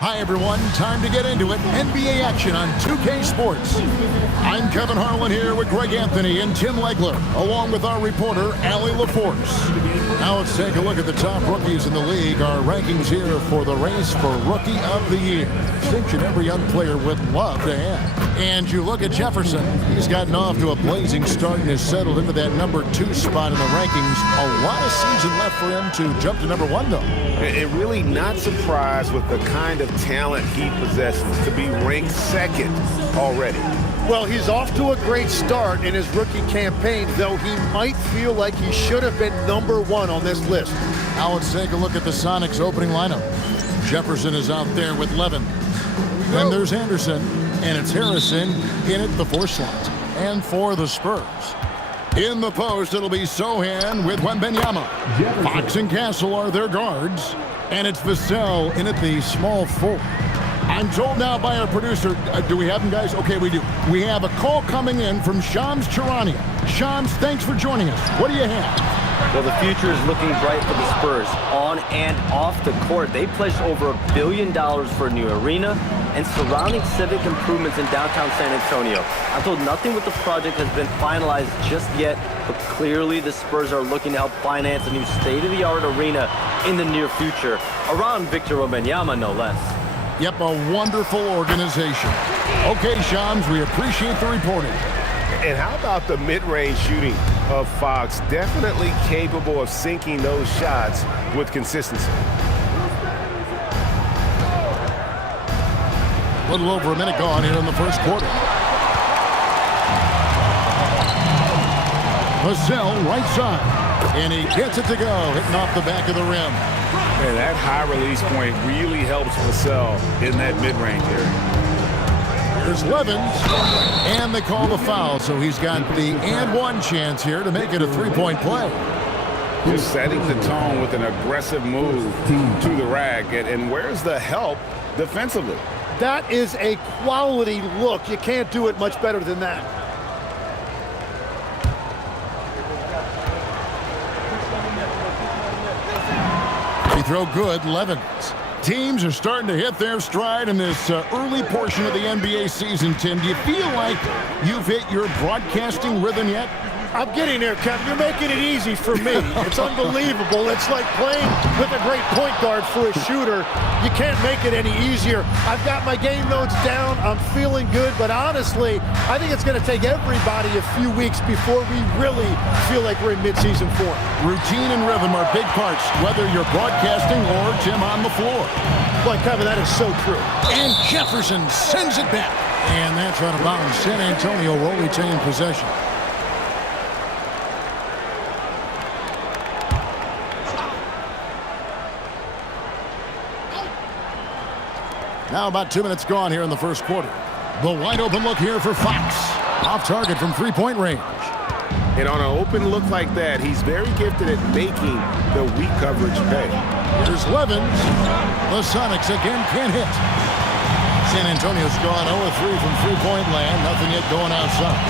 Hi, everyone. Time to get into it. NBA action on 2K Sports. I'm Kevin Harlan here with Greg Anthony and Tim Legler, along with our reporter, Allie LaForce. Now let's take a look at the top rookies in the league. Our rankings here for the race for Rookie of the Year. Distinction every young player would love to have. And you look at Jefferson. He's gotten off to a blazing start and has settled into that #2 spot in the rankings. A lot of season left for him to jump to #1, though. And really not surprised with the kind of talent he possesses to be ranked second already. Well, he's off to a great start in his rookie campaign, though he might feel like he should have been #1 on this list. Now let's take a look at the Sonics opening lineup. Jefferson is out there with Levins. Then there's Anderson, and it's Harrison in at the 4 slot. And for the Spurs, in the post, it'll be Sohan with Wembanyama. Fox and Castle are their guards. And it's Vassell in at the small 4. I'm told now by our producer, do we have him, guys? Okay, we do. We have a call coming in from Shams Charania. Shams, thanks for joining us. What do you have? Well, the future is looking bright for the Spurs on and off the court. They pledged over $1 billion for a new arena and surrounding civic improvements in downtown San Antonio. I'm told nothing with the project has been finalized just yet, but clearly the Spurs are looking to help finance a new state-of-the-art arena in the near future, around Victor Wembanyama, no less. Yep, a wonderful organization. Okay, Shams, we appreciate the reporting. And how about the mid-range shooting of Fox? Definitely capable of sinking those shots with consistency. A little over a minute gone here in the first quarter. Vassell, right side. And he gets it to go, hitting off the back of the rim. And that high release point really helps Vassell in that mid-range area. Here's Levins, and they call the foul, so he's got the and-one chance here to make it a 3-point play. Just setting the tone with an aggressive move to the rack, and where's the help defensively? That is a quality look. You can't do it much better than that. He throw good, Levins. Teams are starting to hit their stride in this early portion of the NBA season, Tim. Do you feel like you've hit your broadcasting rhythm yet? I'm getting there, Kevin. You're making it easy for me. It's unbelievable. It's like playing with a great point guard for a shooter. You can't make it any easier. I've got my game notes down. I'm feeling good, but honestly, I think it's going to take everybody a few weeks before we really feel like we're in midseason form. Routine and rhythm are big parts, whether you're broadcasting or, Tim, on the floor. Boy, Kevin, that is so true. And Jefferson sends it back. And that's out of bounds. San Antonio will retain possession. Now about 2 minutes gone here in the first quarter. The wide open look here for Fox. Off target from 3-point range. And on an open look like that, he's very gifted at making the weak coverage pay. Here's Levins. The Sonics again can't hit. San Antonio's gone 0-3 from 3-point land. Nothing yet going outside.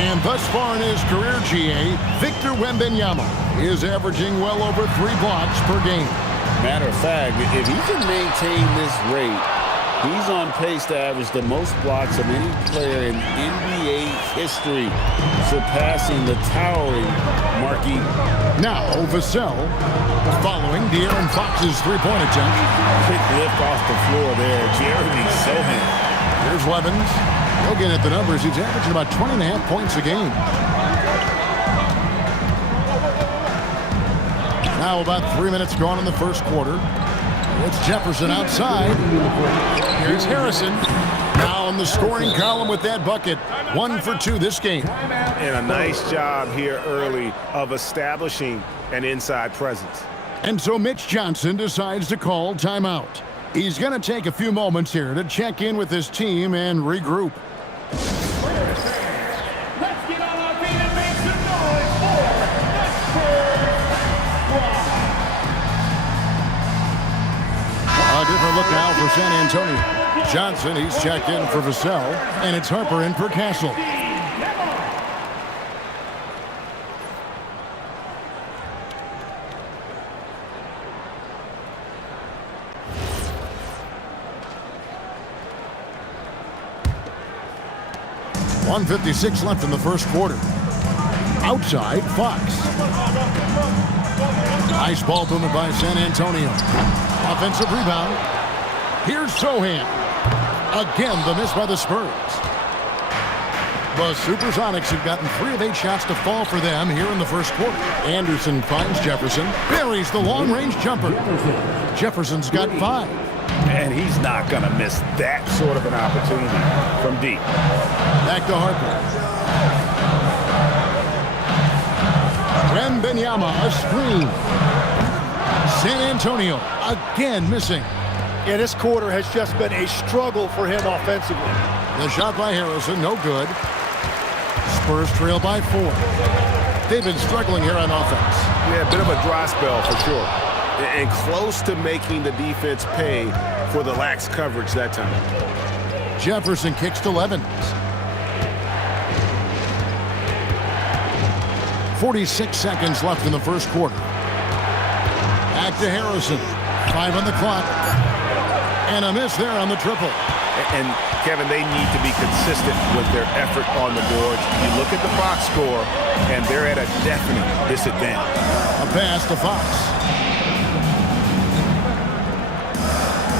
And thus far in his career, GA, Victor Wembanyama is averaging well over 3 blocks per game. Matter of fact, if he can maintain this rate, he's on pace to average the most blocks of any player in NBA history, surpassing the towering Marquis. Now, Vassell, following De'Aaron Fox's 3-point attempt. Quick lift off the floor there, Jeremy Sohan. Here's Levins. Looking at the numbers, he's averaging about 20.5 points a game. Now about 3 minutes gone in the first quarter. It's Jefferson outside. Here's Harrison. Now in the scoring column with that bucket. 1 for 2 this game. And a nice job here early of establishing an inside presence. And so Mitch Johnson decides to call timeout. He's going to take a few moments here to check in with his team and regroup. A different look now for San Antonio. Johnson, he's checked in for Vassell, and it's Harper in for Castle. 1:56 left in the first quarter. Outside, Fox. Nice ball movement by San Antonio. Offensive rebound. Here's Sohan. Again, the miss by the Spurs. The Supersonics have gotten 3 of 8 shots to fall for them here in the first quarter. Anderson finds Jefferson. Buries the long-range jumper. Jefferson's got 5. And he's not going to miss that sort of an opportunity from deep. Back to Harper. Wembanyama, a screen. San Antonio again missing. Yeah, this quarter has just been a struggle for him offensively. The shot by Harrison, no good. Spurs trail by 4. They've been struggling here on offense. Yeah, a bit of a dry spell for sure. And close to making the defense pay for the lax coverage that time. Jefferson kicks to Levins. 46 seconds left in the first quarter. Back to Harrison. 5 on the clock. And a miss there on the triple. And, Kevin, they need to be consistent with their effort on the boards. You look at the box score, and they're at a definite disadvantage. A pass to Fox.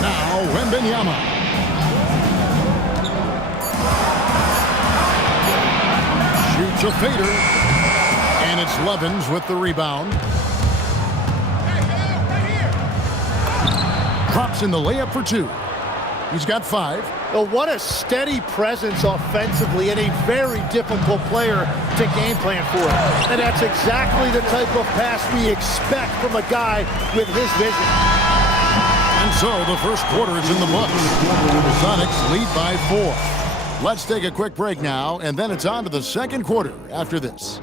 Now, Wembanyama. Shoots a fader. And it's Levins with the rebound. Drops in the layup for 2. He's got 5. Oh, what a steady presence offensively and a very difficult player to game plan for. And that's exactly the type of pass we expect from a guy with his vision. And so the first quarter is in the books. The Sonics lead by 4. Let's take a quick break now, and then it's on to the second quarter after this.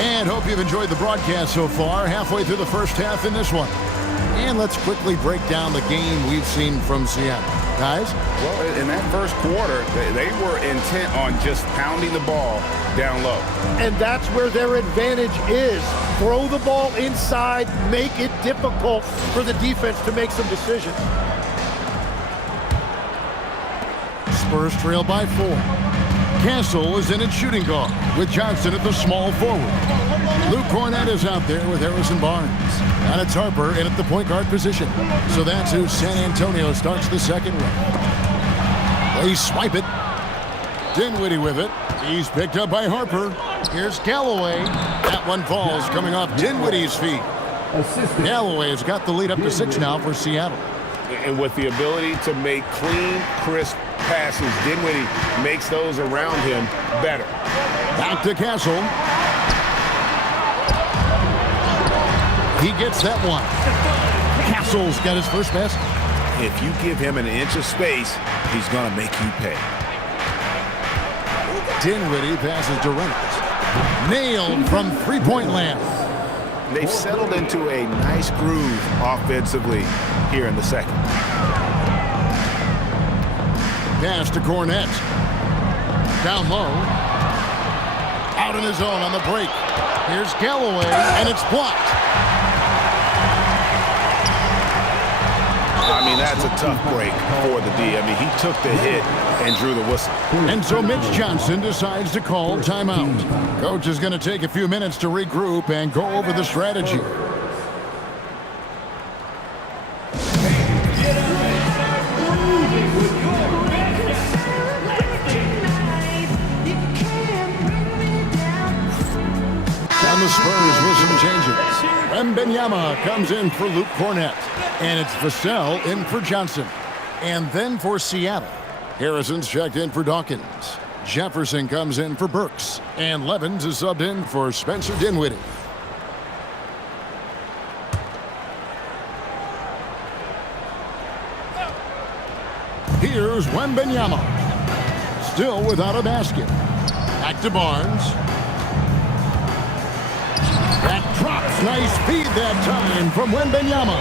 And hope you've enjoyed the broadcast so far, halfway through the first half in this one. And let's quickly break down the game we've seen from Seattle. Guys? Well, in that first quarter, they were intent on just pounding the ball down low. And that's where their advantage is. Throw the ball inside, make it difficult for the defense to make some decisions. Spurs trail by 4. Castle is in at shooting guard with Johnson at the small forward. Luke Cornett is out there with Harrison Barnes. And it's Harper in at the point guard position. So that's who San Antonio starts the second with. They swipe it. Dinwiddie with it. He's picked up by Harper. Here's Galloway. That one falls coming off Dinwiddie's feet. Galloway has got the lead up to 6 now for Seattle. And with the ability to make clean, crisp passes, Dinwiddie makes those around him better. Back to Castle. He gets that one. Castle's got his first basket. If you give him an inch of space, he's going to make you pay. Dinwiddie passes to Reynolds. Nailed from three-point land. They've settled into a nice groove offensively here in the second. Pass to Cornett. Down low. Out in his own on the break. Here's Galloway, and it's blocked. I mean, that's a tough break for the D. I mean, he took the hit and drew the whistle. And so Mitch Johnson decides to call timeout. Coach is going to take a few minutes to regroup and go over the strategy. And the Spurs with some changes. Wembanyama comes in for Luke Cornett. And it's Vassell in for Johnson. And then for Seattle, Harrison's checked in for Dawkins. Jefferson comes in for Burks. And Levins is subbed in for Spencer Dinwiddie. Here's Wembanyama. Still without a basket. Back to Barnes. That drops. Nice feed that time from Wembanyama.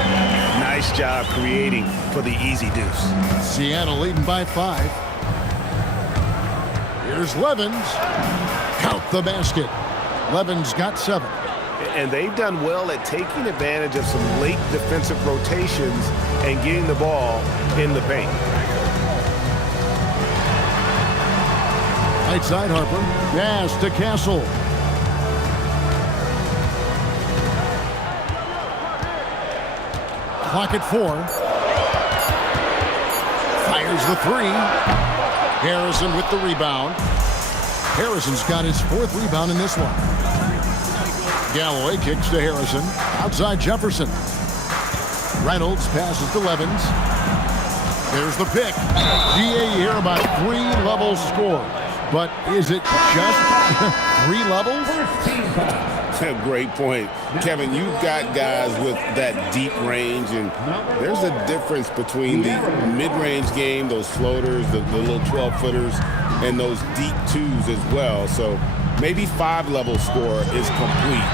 Nice job creating for the easy deuce. Seattle leading by 5. Here's Levins. Count the basket. Levins got 7. And they've done well at taking advantage of some late defensive rotations and getting the ball in the paint. Right side, Harper. Pass to Castle. Clock at 4. Fires the 3. Harrison with the rebound. Harrison's got his 4th rebound in this one. Galloway kicks to Harrison. Outside Jefferson. Reynolds passes to Levins. There's the pick. GA here about 3-level score. But is it just 3 levels? Great point. Kevin, you've got guys with that deep range, and there's a difference between the mid-range game, those floaters, the little 12-footers, and those deep 2s as well. So maybe 5-level score is complete.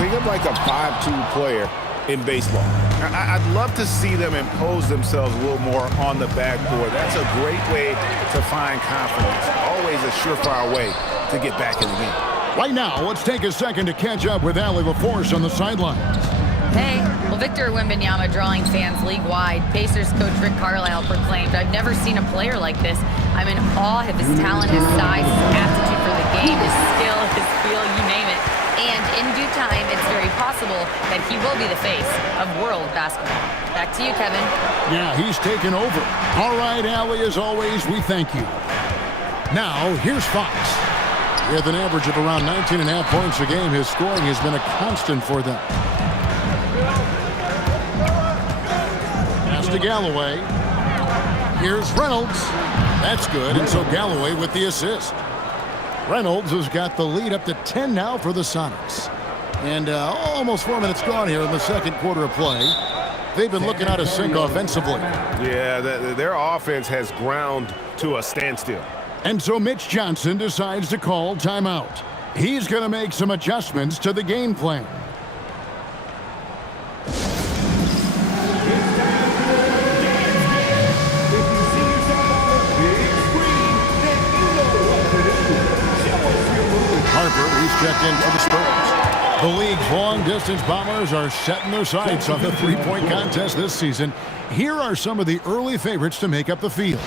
Think of like a 5-2 player in baseball. I'd love to see them impose themselves a little more on the backboard. That's a great way to find confidence. Always a surefire way to get back in the game. Right now, let's take a second to catch up with Allie LaForce on the sidelines. Hey, well, Victor Wembanyama drawing fans league-wide. Pacers coach Rick Carlisle proclaimed, "I've never seen a player like this. I'm in awe of his talent, his size, his aptitude for the game, his skill, his feel, you name it. And in due time, it's very possible that he will be the face of world basketball." Back to you, Kevin. Yeah, he's taken over. All right, Allie, as always, we thank you. Now, here's Fox. With an average of around 19.5 points a game, his scoring has been a constant for them. Pass to Galloway. Here's Reynolds. That's good, and so Galloway with the assist. Reynolds has got the lead up to 10 now for the Sonics. And almost 4 minutes gone here in the second quarter of play. They've been looking out of sync offensively. Yeah, their offense has ground to a standstill. And so Mitch Johnson decides to call timeout. He's going to make some adjustments to the game plan. Harper, he's checked in for the Spurs. The league's long-distance bombers are setting their sights on the three-point contest this season. Here are some of the early favorites to make up the field.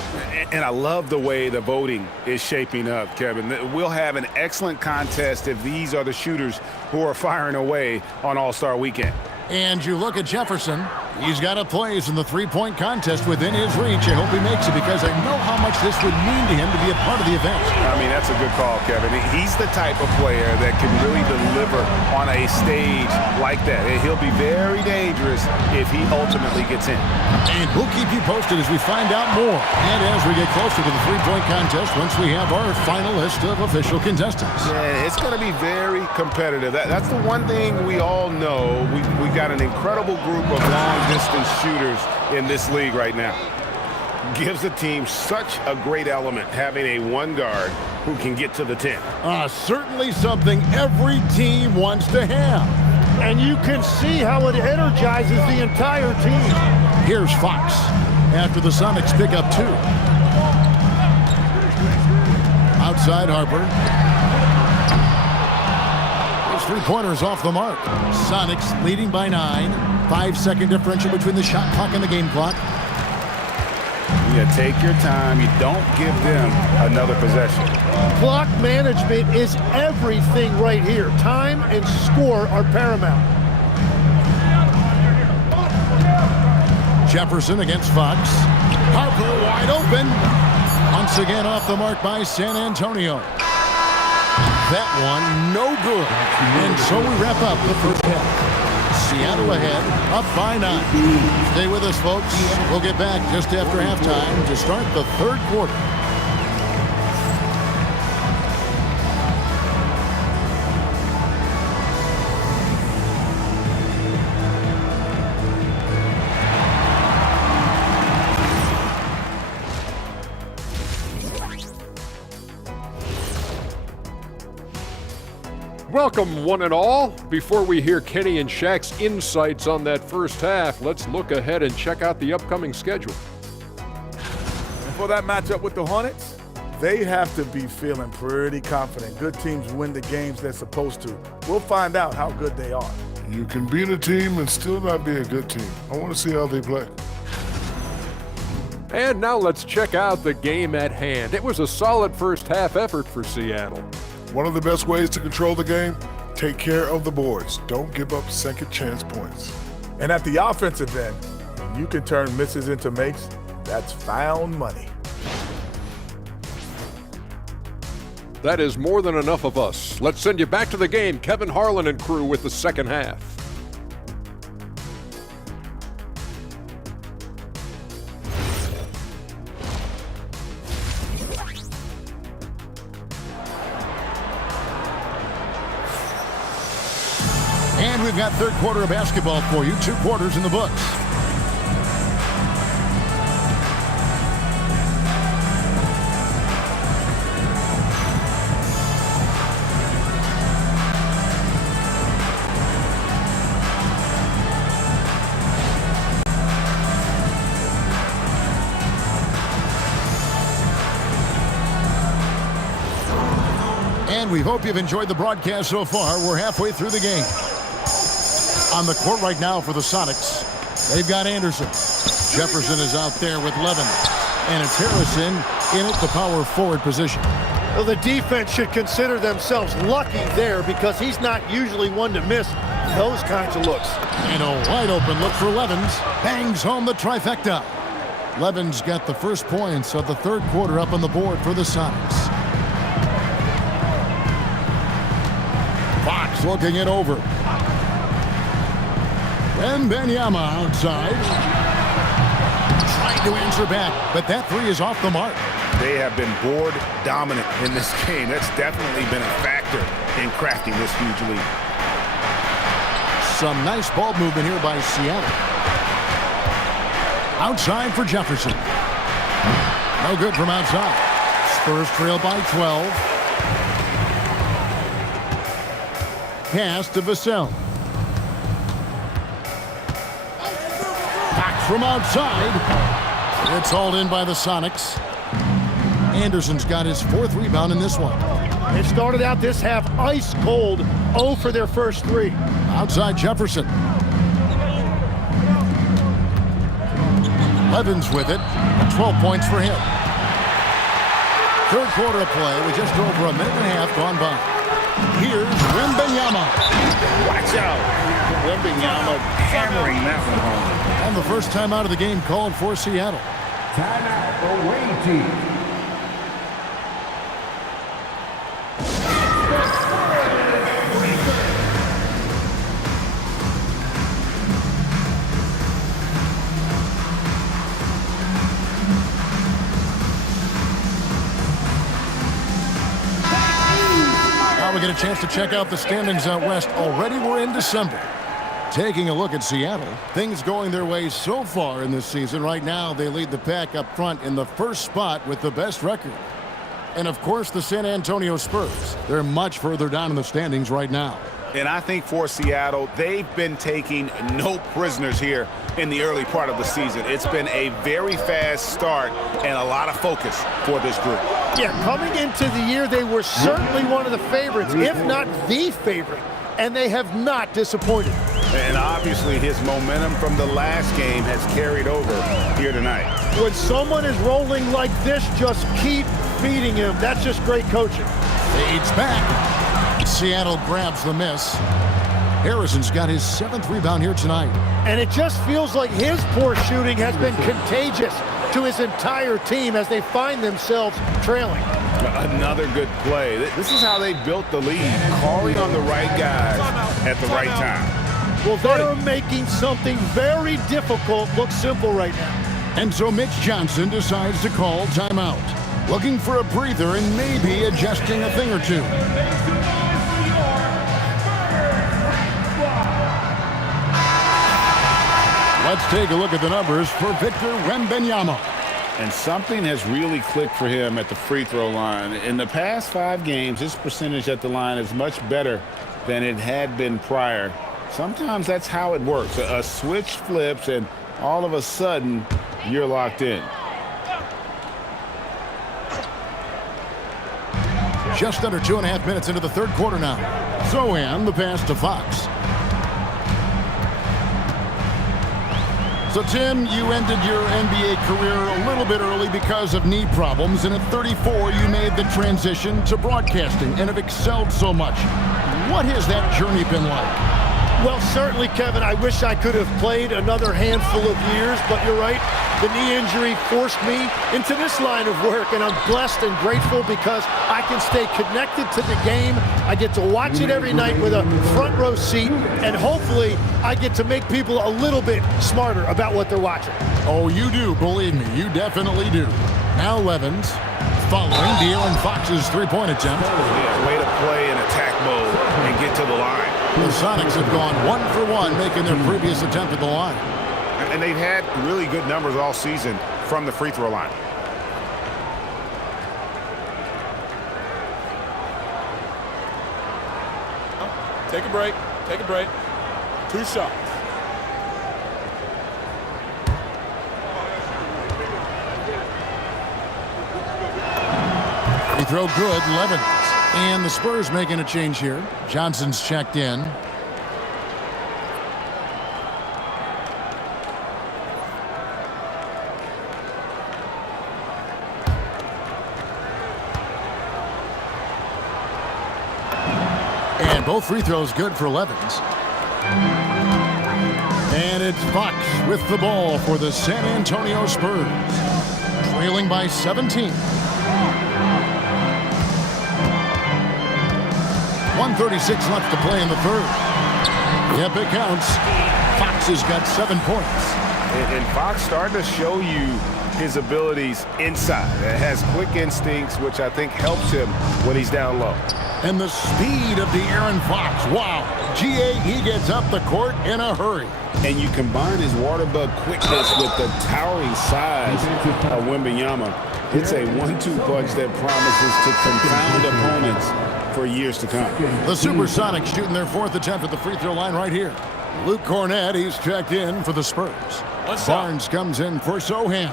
And I love the way the voting is shaping up, Kevin. We'll have an excellent contest if these are the shooters who are firing away on All-Star Weekend. And you look at Jefferson. He's got a place in the three-point contest within his reach. I hope he makes it because I know how much this would mean to him to be a part of the event. I mean, that's a good call, Kevin. He's the type of player that can really deliver on a stage like that. And he'll be very dangerous if he ultimately gets in. And we'll keep you posted as we find out more. And as we get closer to the three-point contest, once we have our final list of official contestants. Yeah, it's going to be very competitive. That's the one thing we all know. We got an incredible group of long-distance shooters in this league right now. Gives the team such a great element having a one guard who can get to the 10. Certainly something every team wants to have. And you can see how it energizes the entire team. Here's Fox after the Sonics pick up 2. Outside Harper. His three-pointers off the mark. Sonics leading by 9. 5-second differential between the shot clock and the game clock. You take your time. You don't give them another possession. Clock management is everything right here. Time and score are paramount. Jefferson against Fox. Harper wide open. Once again off the mark by San Antonio. That one no good. And so we wrap up the first half. Seattle ahead, up by 9. Stay with us, folks. We'll get back just after halftime to start the third quarter. Welcome, one and all. Before we hear Kenny and Shaq's insights on that first half, let's look ahead and check out the upcoming schedule. And for that matchup with the Hornets, They have to be feeling pretty confident. Good teams win the games they're supposed to. We'll find out how good they are. You can beat a team and still not be a good team. I want to see how they play. And now let's check out the game at hand. It was a solid first half effort for Seattle. One of the best ways to control the game, take care of the boards. Don't give up second chance points. And at the offensive end, you can turn misses into makes. That's found money. That is more than enough of us. Let's send you back to the game. Kevin Harlan and crew with the second half. And we've got third quarter of basketball for you. 2 quarters in the books. And we hope you've enjoyed the broadcast so far. We're halfway through the game. On the court right now for the Sonics, they've got Anderson. Jefferson is out there with Levins. And it's Harrison in at the power forward position. Well, the defense should consider themselves lucky there because he's not usually one to miss those kinds of looks. And a wide open look for Levins. Bangs home the trifecta. Levins got the first points of the third quarter up on the board for the Sonics. Fox looking it over. Wembanyama outside. Trying to answer back, but that three is off the mark. They have been board dominant in this game. That's definitely been a factor in crafting this huge lead. Some nice ball movement here by Seattle. Outside for Jefferson. No good from outside. Spurs trail by 12. Pass to Vassell. Back from outside. It's hauled in by the Sonics. Anderson's got his 4th rebound in this one. They started out this half ice cold, 0 for their first 3. Outside Jefferson. Levins with it. 12 points for him. Third quarter of play with just over a minute and a half gone by. Here's Wembanyama. Watch out. Wembanyama hammering that one home. And the first time out of the game called for Seattle. Timeout away team. Now we get a chance to check out the standings out west. Already we're in December. Taking a look at Seattle, things going their way so far in this season. Right now, they lead the pack up front in the first spot with the best record. And, of course, the San Antonio Spurs. They're much further down in the standings right now. And I think for Seattle, they've been taking no prisoners here in the early part of the season. It's been a very fast start and a lot of focus for this group. Yeah, coming into the year, they were certainly one of the favorites, if not the favorite. And they have not disappointed. And obviously his momentum from the last game has carried over here tonight. When someone is rolling like this, just keep feeding him. That's just great coaching. Fades back. Seattle grabs the miss. Harrison's got his 7th rebound here tonight. And it just feels like his poor shooting has been contagious to his entire team as they find themselves trailing. Another good play. This is how they built the lead, calling on the right guys at the right time. Well, they're making something very difficult look simple right now. And so Mitch Johnson decides to call timeout. Looking for a breather and maybe adjusting a thing or two. Let's take a look at the numbers for Victor Wembanyama. And something has really clicked for him at the free throw line. In the past 5 games, his percentage at the line is much better than it had been prior. Sometimes that's how it works. A switch flips and all of a sudden you're locked in. Just under 2.5 minutes into the third quarter now. Zohan, the pass to Fox. So, Tim, you ended your NBA career a little bit early because of knee problems, and at 34, you made the transition to broadcasting and have excelled so much. What has that journey been like? Well, certainly, Kevin, I wish I could have played another handful of years, but you're right. The knee injury forced me into this line of work, and I'm blessed and grateful because I can stay connected to the game. I get to watch it every night with a front row seat, and hopefully I get to make people a little bit smarter about what they're watching. Oh, you do, believe me, you definitely do. Now Levins following De'Aaron Fox's three-point attempt. Yeah, way to play in attack mode and get to the line. The Sonics have gone 1 for 1, making their previous attempt at the line. And they've had really good numbers all season from the free throw line. Take a break. Take a break. 2 shots. Free throw good, Levins. And the Spurs making a change here. Johnson's checked in. And both free throws good for Levins. And it's Fox with the ball for the San Antonio Spurs. Trailing by 17. 1:36 left to play in the third. Yep, it counts. Fox has got 7 points. And Fox starting to show you his abilities inside. It has quick instincts, which I think helps him when he's down low. And the speed of De'Aaron Fox. Wow. GA, he gets up the court in a hurry. And you combine his water bug quickness with the towering size of Wembanyama. It's a 1-2 punch that promises to confound opponents for years to come. The Supersonics shooting their 4th attempt at the free throw line right here. Luke Cornett, he's checked in for the Spurs. Barnes comes in for Zohan.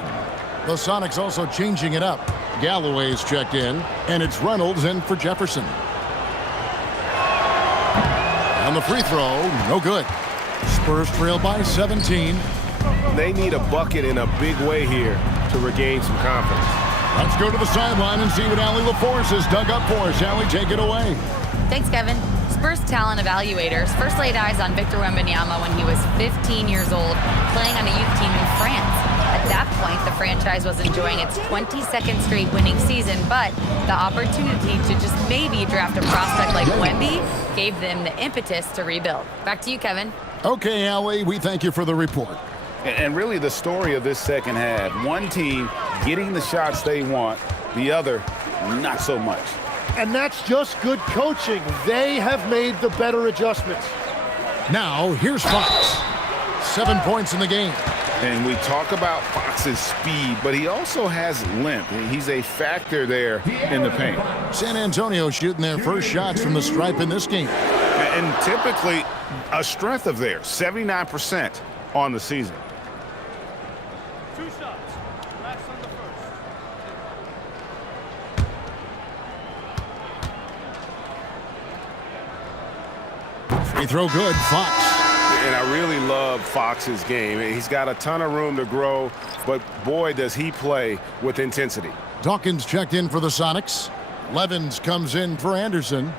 The Sonics also changing it up. Galloway's checked in, and it's Reynolds in for Jefferson. And the free throw, no good. Spurs trail by 17. They need a bucket in a big way here to regain some confidence. Let's go to the sideline and see what Allie LaForce has dug up for us. Allie, take it away. Thanks, Kevin. Spurs talent evaluators first laid eyes on Victor Wembanyama when he was 15 years old, playing on a youth team in France. At that point, the franchise was enjoying its 22nd straight winning season, but the opportunity to just maybe draft a prospect like Wemby gave them the impetus to rebuild. Back to you, Kevin. Okay, Allie, we thank you for the report. And really the story of this second half, one team getting the shots they want, the other not so much. And that's just good coaching. They have made the better adjustments. Now, here's Fox. 7 points in the game. And we talk about Fox's speed, but he also has length. He's a factor there in the paint. San Antonio shooting their first shots from the stripe in this game. And typically a strength of theirs, 79% on the season. 2 shots. Last on the first. Free throw good, Fox. And I really love Fox's game. He's got a ton of room to grow, but boy, does he play with intensity. Dawkins checked in for the Sonics. Levins comes in for Anderson.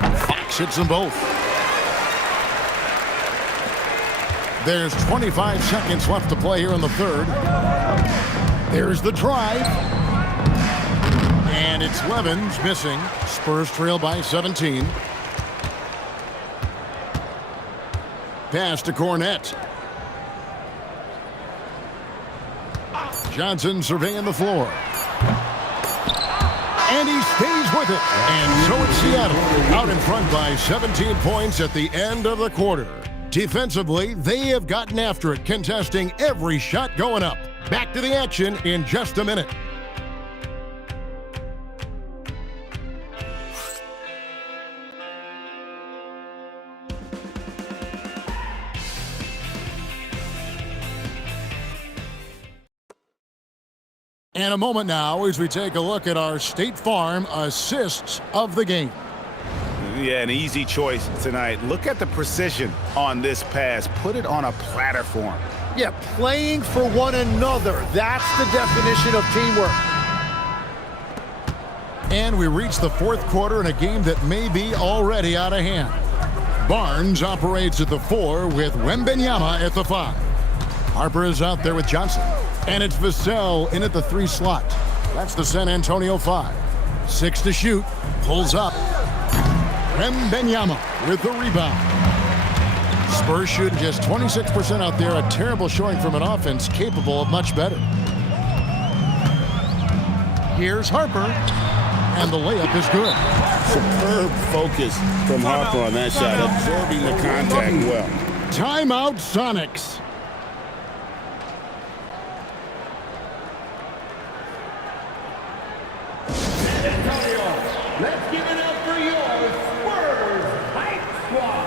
Fox hits them both. There's 25 seconds left to play here in the third. There's the drive. And it's Levins missing. Spurs trail by 17. Pass to Cornett. Johnson surveying the floor. And he stays with it. And so it's Seattle out in front by 17 points at the end of the quarter. Defensively, they have gotten after it, contesting every shot going up. Back to the action in just a minute. And a moment now as we take a look at our State Farm assists of the game. Yeah, an easy choice tonight. Look at the precision on this pass. Put it on a platter for him. Yeah, playing for one another. That's the definition of teamwork. And we reach the fourth quarter in a game that may be already out of hand. Barnes operates at the 4 with Wembanyama at the 5. Harper is out there with Johnson. And it's Vassell in at the 3 slot. That's the San Antonio 5. 6 to shoot. Pulls up. Wembanyama with the rebound. Spurs shooting just 26% out there. A terrible showing from an offense capable of much better. Here's Harper. And the layup is good. Superb focus from Harper on that shot, absorbing the contact well. Timeout, Sonics. Let's give it up for your Spurs Hype Squad.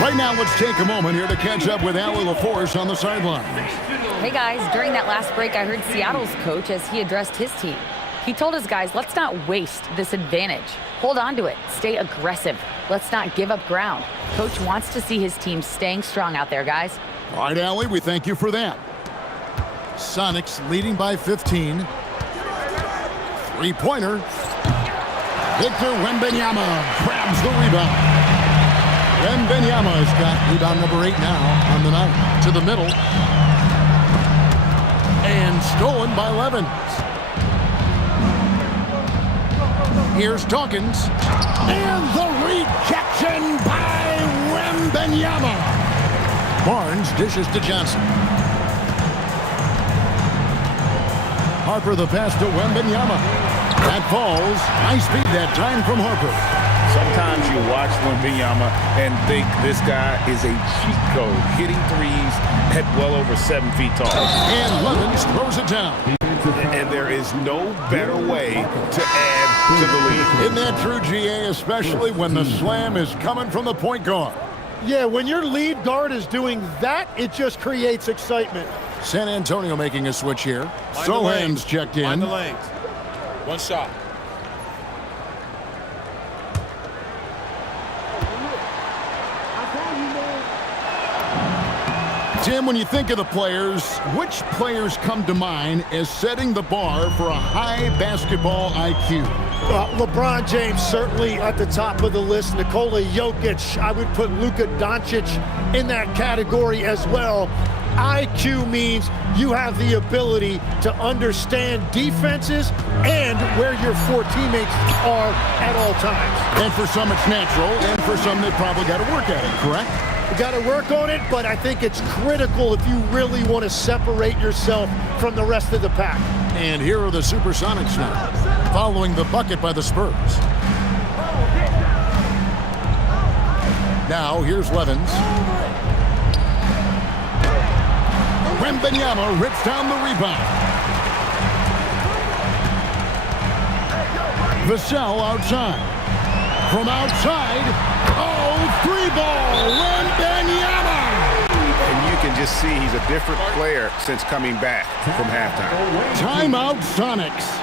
Right now, let's take a moment here to catch up with Allie LaForce on the sideline. Hey guys, during that last break, I heard Seattle's coach as he addressed his team. He told his guys, let's not waste this advantage. Hold on to it. Stay aggressive. Let's not give up ground. Coach wants to see his team staying strong out there, guys. All right, Allie, we thank you for that. Sonics leading by 15. Three-pointer. Victor Wembanyama grabs the rebound. Wembanyama has got rebound number 8 now on the night. To the middle. And stolen by Levins. Here's Dawkins. And the rejection by Wembanyama. Barnes dishes to Johnson. Harper the pass to Wembanyama. That falls. Nice feed that time from Harper. Sometimes you watch Wembanyama and think this guy is a cheat code, hitting threes at well over 7 feet tall. And Levins throws it down. And there is no better way to add to the lead. Isn't that true, GA, especially when the slam is coming from the point guard? Yeah, when your lead guard is doing that, it just creates excitement. San Antonio making a switch here. Mind the lanes. Sohan's checked in. Mind the lanes. One shot. Tim, when you think of the players, which players come to mind as setting the bar for a high basketball IQ? LeBron James certainly at the top of the list. Nikola Jokic, I would put Luka Doncic in that category as well. IQ means you have the ability to understand defenses and where your 4 teammates are at all times. And for some it's natural, and for some they probably got to work at it, correct? You got to work on it, but I think it's critical if you really want to separate yourself from the rest of the pack. And here are the Supersonics now, following the bucket by the Spurs. Now here's Levins. Wembanyama rips down the rebound. Vassell outside. From outside, oh, 3-ball, Wembanyama! And you can just see he's a different player since coming back from halftime. Timeout, Sonics.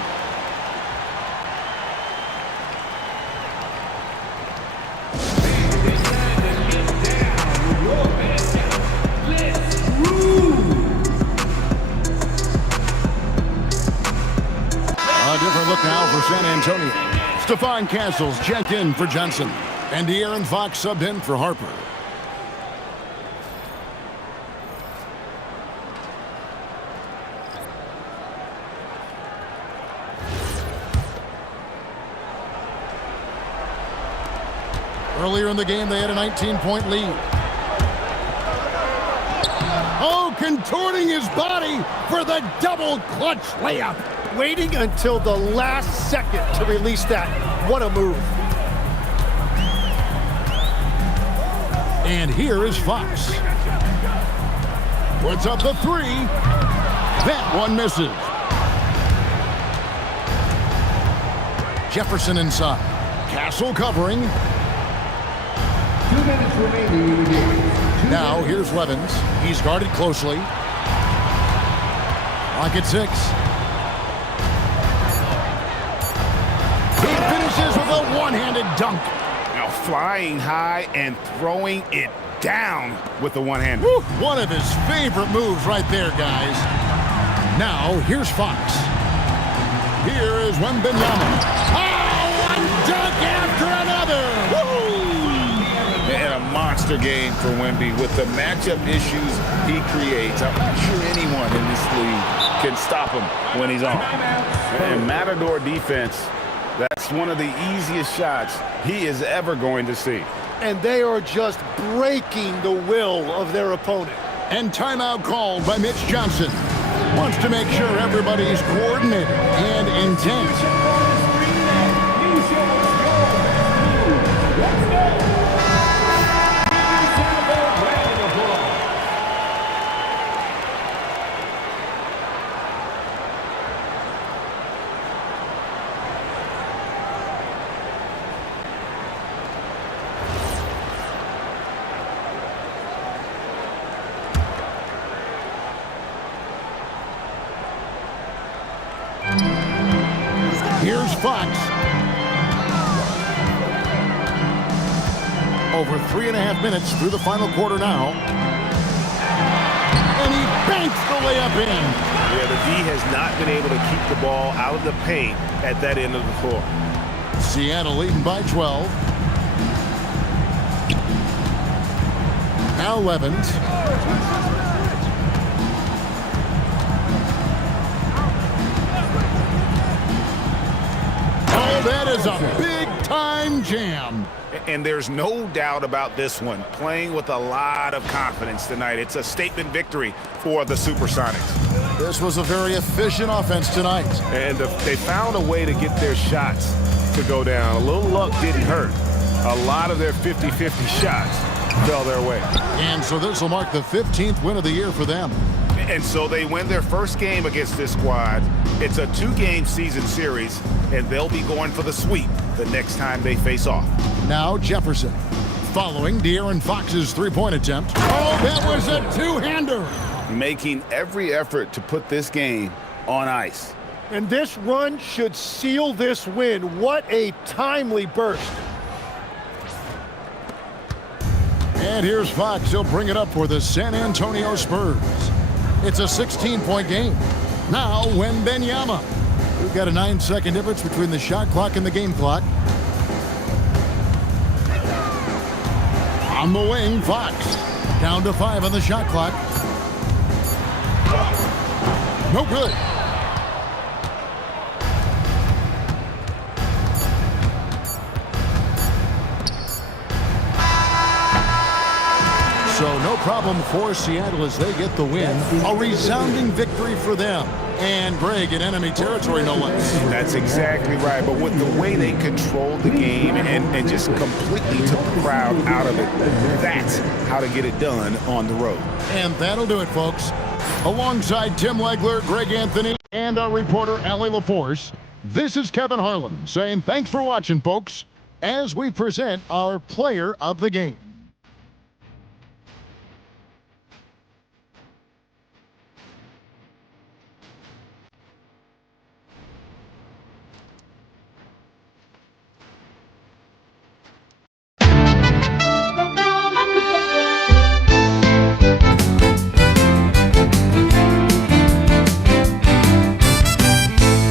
A different look now for San Antonio. Stephon Castles checked in for Johnson. And De'Aaron Fox subbed in for Harper. Earlier in the game, they had a 19-point lead. Oh, contorting his body for the double clutch layup. Waiting until the last second to release that. What a move. And here is Fox. Puts up the 3. That one misses. Jefferson inside. Castle covering. 2 minutes remaining in the game. Now here's Levins. He's guarded closely. Lock at 6. He finishes with a one-handed dunk. Now flying high and throwing it down with the one-hander. One of his favorite moves right there, guys. Now here's Fox. Here is Wembanyama. Oh, one dunk after another. And a monster game for Wemby with the matchup issues he creates. I'm not sure anyone in this league can stop him when he's on. And Matador defense, that's one of the easiest shots he is ever going to see. And they are just breaking the will of their opponent. And timeout called by Mitch Johnson. Wants to make sure everybody's coordinated and intent. Here's Fox. Over 3.5 minutes through the final quarter now. And he banks the layup in. Yeah, the D has not been able to keep the ball out of the paint at that end of the floor. Seattle leading by 12. Now Levins. That is a big-time jam. And there's no doubt about this one. Playing with a lot of confidence tonight. It's a statement victory for the Supersonics. This was a very efficient offense tonight. And they found a way to get their shots to go down. A little luck didn't hurt. A lot of their 50-50 shots fell their way. And so this will mark the 15th win of the year for them. And so they win their first game against this squad. It's a 2-game season series, and they'll be going for the sweep the next time they face off. Now Jefferson, following De'Aaron Fox's three-point attempt. Oh, that was a two-hander. Making every effort to put this game on ice. And this run should seal this win. What a timely burst. And here's Fox. He'll bring it up for the San Antonio Spurs. It's a 16-point game. Now Wembanyama. We've got a 9-second difference between the shot clock and the game clock. On the wing, Fox. Down to 5 on the shot clock. No good. So no problem for Seattle as they get the win. A resounding victory for them. And Greg in enemy territory, no less. That's exactly right. But with the way they controlled the game and just completely took the crowd out of it, that's how to get it done on the road. And that'll do it, folks. Alongside Tim Legler, Greg Anthony, and our reporter, Allie LaForce, this is Kevin Harlan saying thanks for watching, folks, as we present our player of the game.